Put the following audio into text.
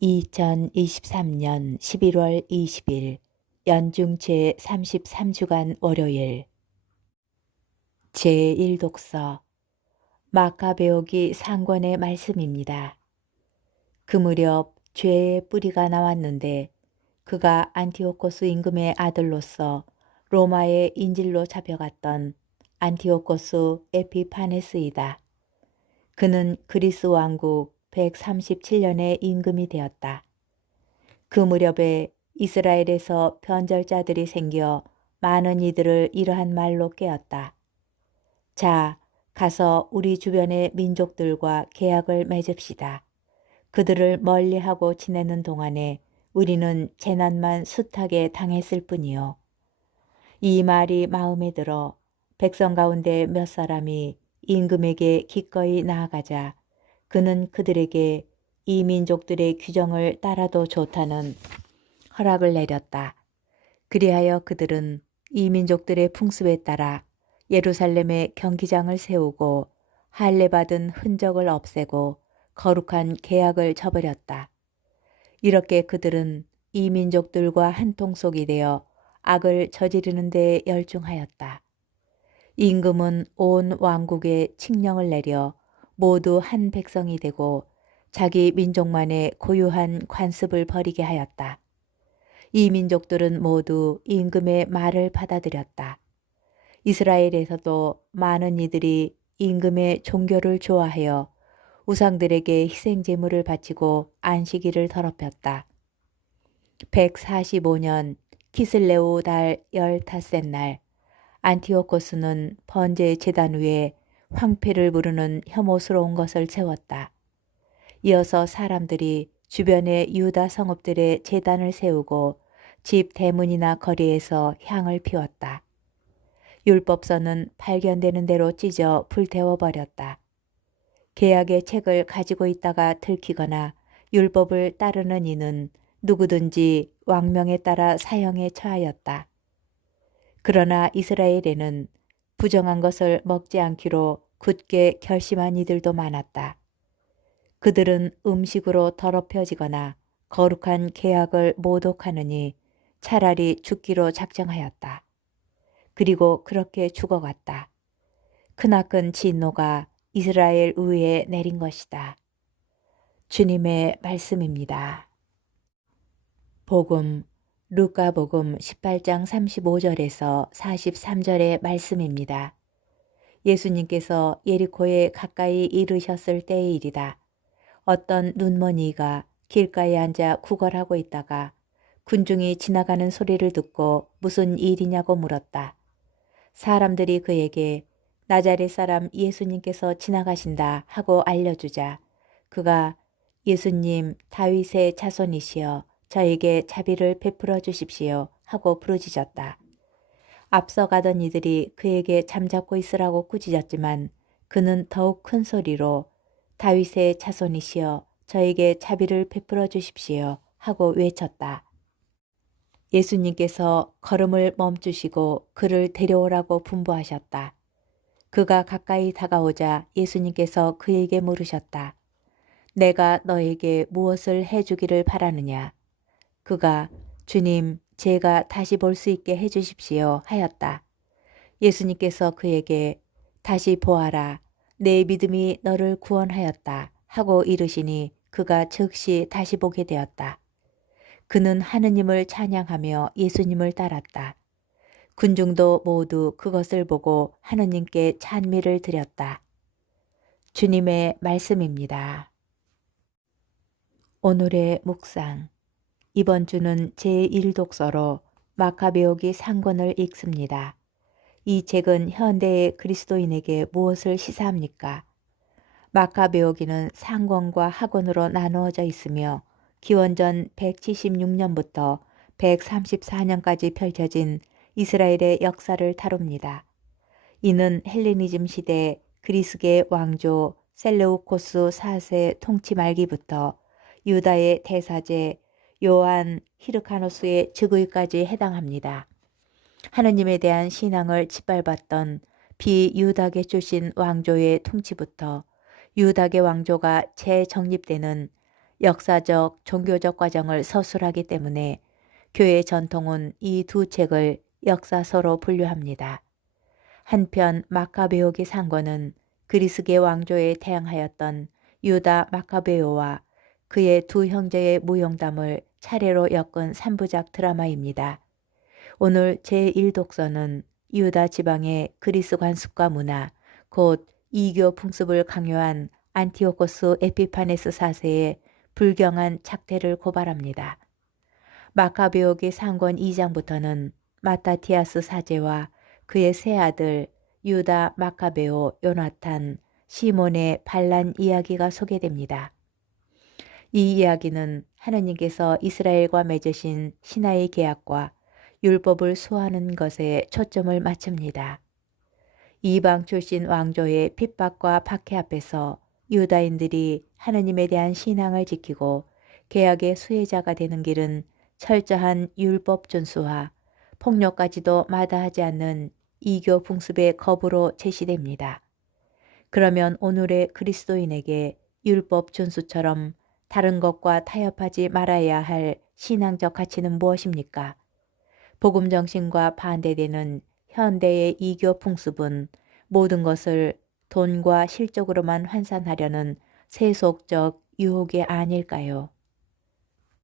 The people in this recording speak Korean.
2023년 11월 20일 연중 제 33주간 월요일 제1독서 마카베오기 상권의 말씀입니다. 그 무렵 죄의 뿌리가 나왔는데 그가 안티오코스 임금의 아들로서 로마의 인질로 잡혀갔던 안티오코스 에피파네스이다. 그는 그리스 왕국 137년에 임금이 되었다. 그 무렵에 이스라엘에서 변절자들이 생겨 많은 이들을 이러한 말로 깨었다. 자, 가서 우리 주변의 민족들과 계약을 맺읍시다. 그들을 멀리하고 지내는 동안에 우리는 재난만 숱하게 당했을 뿐이요. 이 말이 마음에 들어 백성 가운데 몇 사람이 임금에게 기꺼이 나아가자 그는 그들에게 이 민족들의 규정을 따라도 좋다는 허락을 내렸다. 그리하여 그들은 이 민족들의 풍습에 따라 예루살렘에 경기장을 세우고 할례 받은 흔적을 없애고 거룩한 계약을 저버렸다. 이렇게 그들은 이 민족들과 한 통속이 되어 악을 저지르는 데 열중하였다. 임금은 온 왕국에 칙령을 내려 모두 한 백성이 되고 자기 민족만의 고유한 관습을 버리게 하였다. 이 민족들은 모두 임금의 말을 받아들였다. 이스라엘에서도 많은 이들이 임금의 종교를 좋아하여 우상들에게 희생 제물을 바치고 안식일을 더럽혔다. 145년 키슬레오 달 열닷새 날 안티오코스는 번제 제단 위에 황폐를 부르는 혐오스러운 것을 채웠다. 이어서 사람들이 주변의 유다 성읍들의 제단을 세우고 집 대문이나 거리에서 향을 피웠다. 율법서는 발견되는 대로 찢어 불태워 버렸다. 계약의 책을 가지고 있다가 들키거나 율법을 따르는 이는 누구든지 왕명에 따라 사형에 처하였다. 그러나 이스라엘에는 부정한 것을 먹지 않기로 굳게 결심한 이들도 많았다. 그들은 음식으로 더럽혀지거나 거룩한 계약을 모독하느니 차라리 죽기로 작정하였다. 그리고 그렇게 죽어갔다. 크나큰 진노가 이스라엘 위에 내린 것이다. 주님의 말씀입니다. 복음 루카복음 18장 35절에서 43절의 말씀입니다. 예수님께서 예리코에 가까이 이르셨을 때의 일이다. 어떤 눈머니가 길가에 앉아 구걸하고 있다가 군중이 지나가는 소리를 듣고 무슨 일이냐고 물었다. 사람들이 그에게 나자렛 사람 예수님께서 지나가신다 하고 알려주자 그가 예수님 다윗의 자손이시여 저에게 자비를 베풀어 주십시오 하고 부르짖었다. 앞서 가던 이들이 그에게 잠잡고 있으라고 꾸짖었지만 그는 더욱 큰 소리로 다윗의 자손이시여 저에게 자비를 베풀어 주십시오 하고 외쳤다. 예수님께서 걸음을 멈추시고 그를 데려오라고 분부하셨다. 그가 가까이 다가오자 예수님께서 그에게 물으셨다. 내가 너에게 무엇을 해주기를 바라느냐? 그가 주님, 제가 다시 볼 수 있게 해주십시오 하였다. 예수님께서 그에게 다시 보아라. 내 믿음이 너를 구원하였다. 하고 이르시니 그가 즉시 다시 보게 되었다. 그는 하느님을 찬양하며 예수님을 따랐다. 군중도 모두 그것을 보고 하느님께 찬미를 드렸다. 주님의 말씀입니다. 오늘의 묵상 이번 주는 제1독서로 마카베오기 상권을 읽습니다. 이 책은 현대의 그리스도인에게 무엇을 시사합니까? 마카베오기는 상권과 학원으로 나누어져 있으며 기원전 176년부터 134년까지 펼쳐진 이스라엘의 역사를 다룹니다. 이는 헬레니즘 시대 그리스계 왕조 셀레우코스 4세 통치 말기부터 유다의 대사제 요한 히르카노스의 즉위까지 해당합니다. 하느님에 대한 신앙을 짓밟았던 비유다계 출신 왕조의 통치부터 유다계 왕조가 재정립되는 역사적, 종교적 과정을 서술하기 때문에 교회 전통은 이 두 책을 역사서로 분류합니다. 한편 마카베오기 상권은 그리스계 왕조에 태양하였던 유다 마카베오와 그의 두 형제의 무용담을 차례로 엮은 3부작 드라마입니다. 오늘 제1독서는 유다 지방의 그리스 관습과 문화, 곧 이교 풍습을 강요한 안티오코스 에피파네스 4세의 불경한 착태를 고발합니다. 마카베오기 상권 2장부터는 마타티아스 사제와 그의 세 아들 유다 마카베오 요나탄 시몬의 반란 이야기가 소개됩니다. 이 이야기는 하느님께서 이스라엘과 맺으신 신하의 계약과 율법을 수호하는 것에 초점을 맞춥니다. 이방 출신 왕조의 핍박과 박해 앞에서 유다인들이 하느님에 대한 신앙을 지키고 계약의 수혜자가 되는 길은 철저한 율법 준수와 폭력까지도 마다하지 않는 이교 풍습의 거부로 제시됩니다. 그러면 오늘의 그리스도인에게 율법 준수처럼 다른 것과 타협하지 말아야 할 신앙적 가치는 무엇입니까? 복음 정신과 반대되는 현대의 이교 풍습은 모든 것을 돈과 실적으로만 환산하려는 세속적 유혹이 아닐까요?